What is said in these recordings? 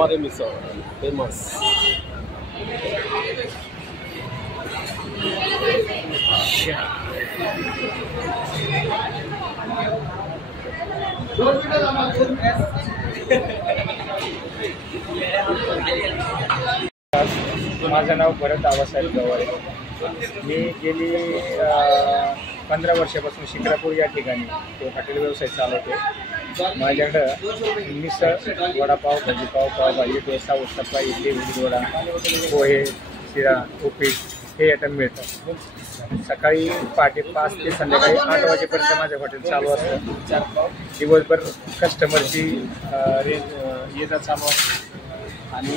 फवारे मिसळ फेमस। माझं नाव भरत आबासाहेब गवारे। मी गेली 15 वर्षापासून शिक्रापूर या ठिकाणी हॉटेल व्यवसाय चालवतो। माझ्याकडं मिसळ, वडापाव, भाजीपाव, पावभाजी, डोसा, उत्तप्पा, इडली, उडीदवडा, पोहे, शिरा, उपीट हे आयटम मिळतात। सकाळी पहाटे 5 ते संध्याकाळी 8 वाजेपर्यंत माझं हॉटेल चालू असतं। दिवसभर कस्टमरची ये जा चालू असते आणि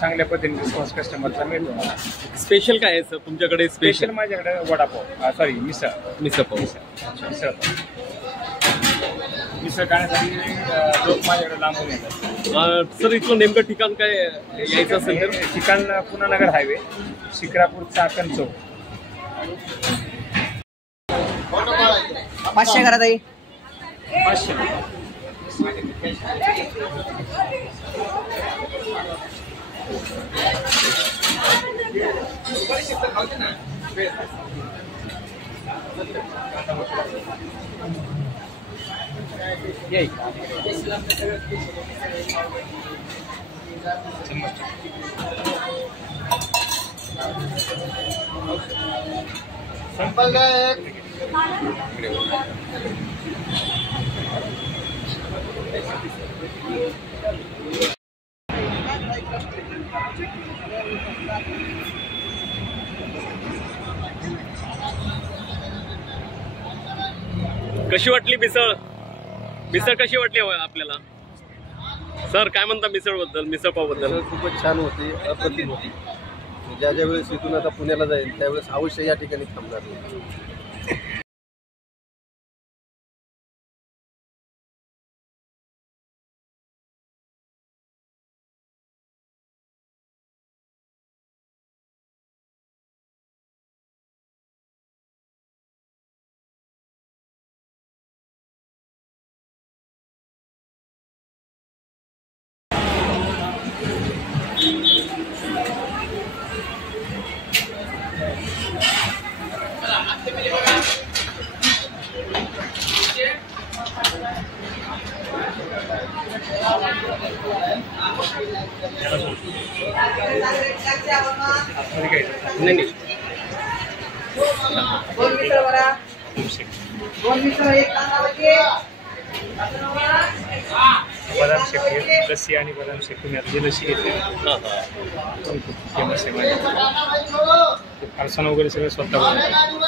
चांगल्या पद्धतीने रिस्पॉन्स कस्टमरचा मिळतो। स्पेशल काय आहे सर तुमच्याकडे? स्पेशल माझ्याकडे वडापाव, सॉरी मिसळ पाव। मिसळ खाण्यासाठी लोक माझ्याकडे लांबून येतात। सर इथलं नेमकं ठिकाण काय यायचं असेल तर? ठिकाण पुणानगर हायवे, शिक्रापूर चाकण चौक। 500 करा ताई। 500। संपल काय कशी वाटली मिसळ? मिसळ कशी वाटली आपल्याला? सर काय म्हणता मिसळ बद्दल, मिसळ पाव बद्दल? खूपच छान होती, अप्रतिम होती। ज्या वेळेस इथून आता पुण्याला जाईल त्यावेळेस अवश्य या ठिकाणी थांबणार नाही। बदाम शेक, लस्सी आणि बदाम शेक। तुम्ही आता जी लस्सी घेतली खूप फेमस आहे माझ्याकडे। फरसाण वगैरे सगळं स्वतः बनवतो।